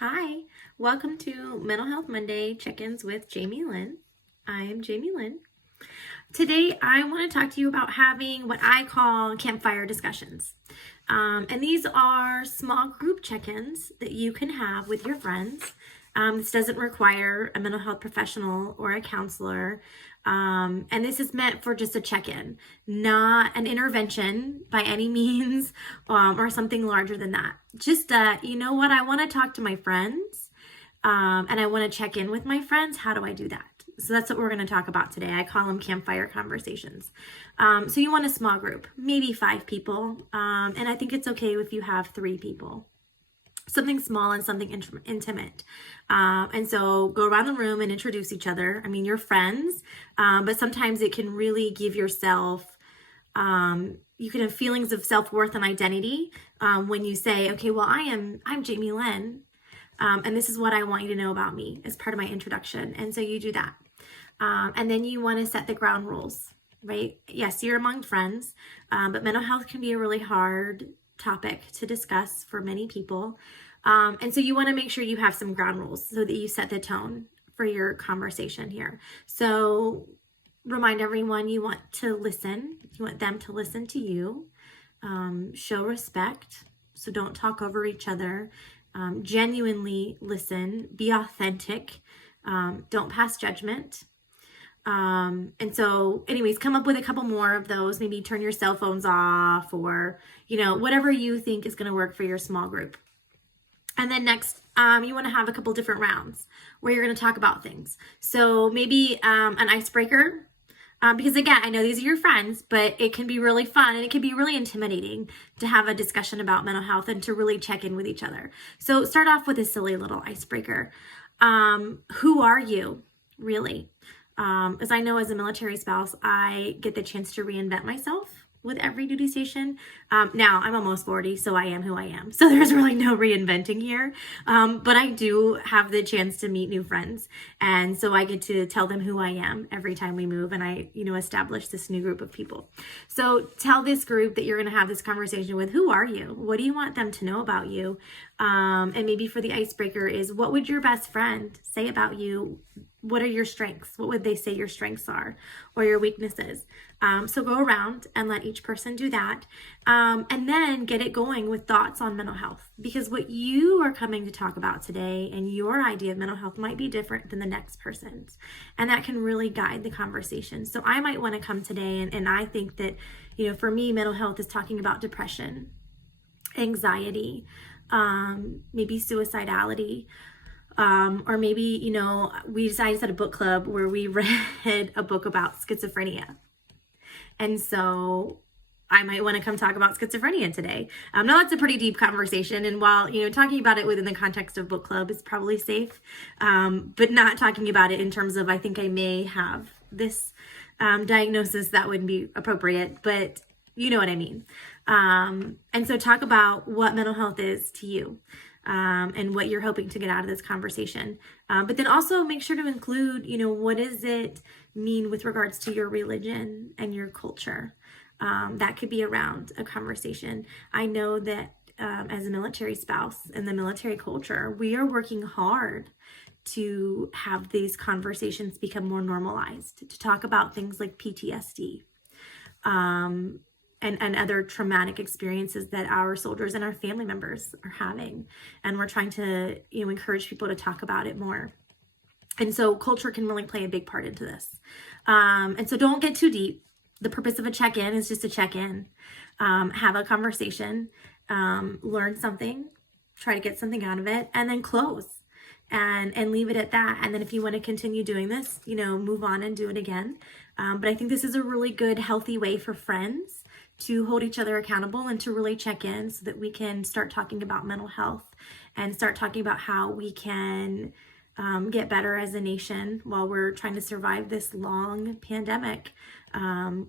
Hi, welcome to Mental Health Monday Check-ins with Jamie Lynn. I am Jamie Lynn. Today I want to talk to you about having what I call campfire discussions. And these are small group check-ins that you can have with your friends. This doesn't require a mental health professional or a counselor. And this is meant for just a check-in, not an intervention by any means, or something larger than that. Just, you know what, I want to talk to my friends, and I want to check in with my friends. How do I do that? So that's what we're going to talk about today. I call them Campfire Conversations. So you want a small group, maybe 5 people, and I think it's okay if you have 3 people. Something small and something intimate. And so go around the room and introduce each other. I mean, you're friends, but sometimes it can really give yourself, you can have feelings of self-worth and identity when you say, okay, well, I'm Jamie Lynn, and this is what I want you to know about me as part of my introduction. And so you do that. And then you want to set the ground rules, right? Yes, you're among friends, but mental health can be a really hard topic to discuss for many people. And so you want to make sure you have some ground rules so that you set the tone for your conversation here. So remind everyone you want to listen. You want them to listen to you. Show respect. So don't talk over each other. Genuinely listen. Be authentic. Don't pass judgment. And so anyways, come up with a couple more of those. Maybe turn your cell phones off, or, whatever you think is going to work for your small group. And then next, you want to have a couple different rounds where you're going to talk about things. So maybe an icebreaker, because again, I know these are your friends, but it can be really fun and it can be really intimidating to have a discussion about mental health and to really check in with each other. So start off with a silly little icebreaker. Who are you, really? As I know, as a military spouse, I get the chance to reinvent myself with every duty station. Now I'm almost 40, so I am who I am. So there's really no reinventing here. But I do have the chance to meet new friends. And so I get to tell them who I am every time we move, and I, establish this new group of people. So tell this group that you're going to have this conversation with, who are you? What do you want them to know about you? And maybe for the icebreaker is, what would your best friend say about you? What are your strengths? What would they say your strengths are, or your weaknesses? So go around and let each person do that. And then get it going with thoughts on mental health, because what you are coming to talk about today and your idea of mental health might be different than the next person's. And that can really guide the conversation. So I might want to come today and I think that, for me, mental health is talking about depression, anxiety, maybe suicidality. Or maybe, we decided at a book club where we read a book about schizophrenia. And so I might want to come talk about schizophrenia today. Now that's a pretty deep conversation. And while, talking about it within the context of book club is probably safe, but not talking about it in terms of, I think I may have this diagnosis, that wouldn't be appropriate, but you know what I mean. And so talk about what mental health is to you. And what you're hoping to get out of this conversation. But then also make sure to include, what does it mean with regards to your religion and your culture? That could be around a conversation. I know that as a military spouse in the military culture, we are working hard to have these conversations become more normalized, to talk about things like PTSD. And other traumatic experiences that our soldiers and our family members are having. And we're trying to, encourage people to talk about it more. And so culture can really play a big part into this. And so don't get too deep. The purpose of a check-in is just to check in, have a conversation, learn something, try to get something out of it, and then close and leave it at that. And then if you want to continue doing this, move on and do it again. But I think this is a really good, healthy way for friends to hold each other accountable and to really check in so that we can start talking about mental health and start talking about how we can get better as a nation while we're trying to survive this long pandemic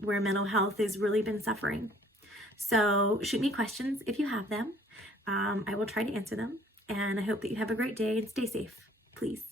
where mental health has really been suffering. So shoot me questions if you have them. I will try to answer them, and I hope that you have a great day and stay safe, please.